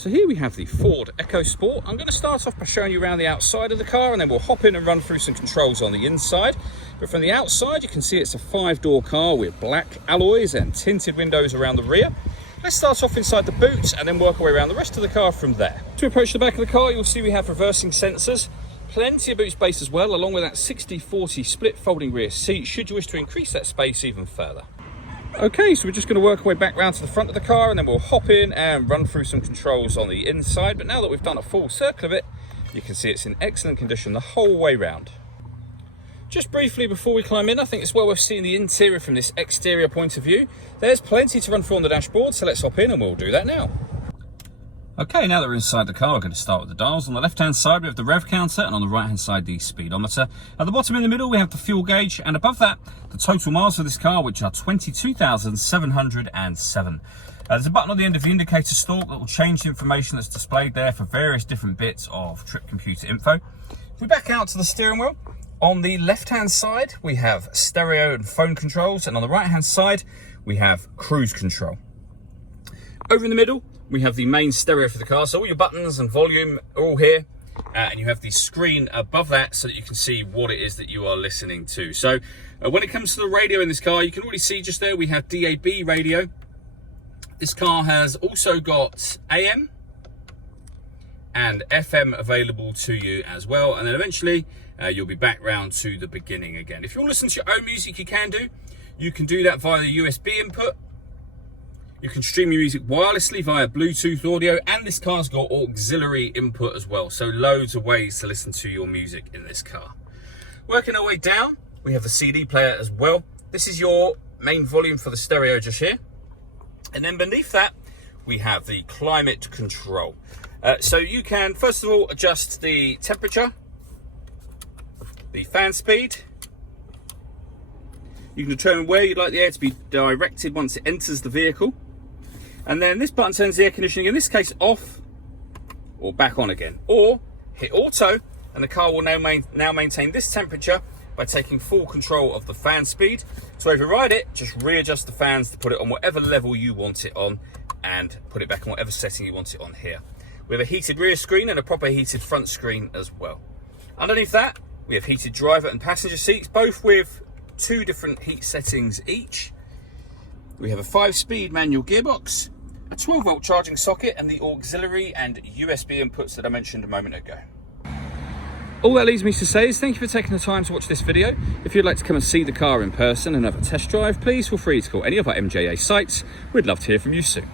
So here we have the Ford Ecosport. I'm going to start off by showing you around the outside of the car, and then we'll hop in and run through some controls on the inside. But from the outside, you can see it's a 5-door car with black alloys and tinted windows around the rear. Let's start off inside the boot and then work our way around the rest of the car from there. To approach the back of the car, you'll see we have reversing sensors, plenty of boot space as well, along with that 60/40 split folding rear seat, should you wish to increase that space even further. Okay, so we're just going to work our way back round to the front of the car, and then we'll hop in and run through some controls on the inside. But now that we've done a full circle of it, you can see it's in excellent condition the whole way round. Just briefly before we climb in, I think it's well worth seeing the interior from this exterior point of view. There's plenty to run through on the dashboard, so let's hop in and we'll do that now. Okay, now that we're inside the car, we're going to start with the dials. On the left-hand side, we have the rev counter, and on the right-hand side, the speedometer. At the bottom in the middle, we have the fuel gauge, and above that, the total miles for this car, which are 22,707. There's a button on the end of the indicator stalk that will change the information that's displayed there for various different bits of trip computer info. If we back out to the steering wheel, on the left-hand side, we have stereo and phone controls, and on the right-hand side, we have cruise control. Over in the middle, we have the main stereo for the car, so all your buttons and volume are all here, and you have the screen above that so that you can see what it is that you are listening to. So when it comes to the radio in this car, you can already see just there we have DAB radio. This car has also got AM and FM available to you as well, and then eventually you'll be back round to the beginning again. If you want to listen to your own music, you can do. You can do that via the USB input. You can stream your music wirelessly via Bluetooth audio, and this car's got auxiliary input as well, so loads of ways to listen to your music in this car. Working our way down, we have the CD player as well. This is your main volume for the stereo just here. And then beneath that, we have the climate control. So you can, first of all, adjust the temperature, the fan speed. You can determine where you'd like the air to be directed once it enters the vehicle. And then this button turns the air conditioning, in this case, off or back on again. Or hit auto, and the car will now maintain this temperature by taking full control of the fan speed. To override it, just readjust the fans to put it on whatever level you want it on, and put it back on whatever setting you want it on here. We have a heated rear screen and a proper heated front screen as well. Underneath that, we have heated driver and passenger seats, both with 2 different heat settings each. We have a 5-speed manual gearbox, a 12-volt charging socket, and the auxiliary and USB inputs that I mentioned a moment ago. All that leaves me to say is thank you for taking the time to watch this video. If you'd like to come and see the car in person and have a test drive, please feel free to call any of our MJA sites. We'd love to hear from you soon.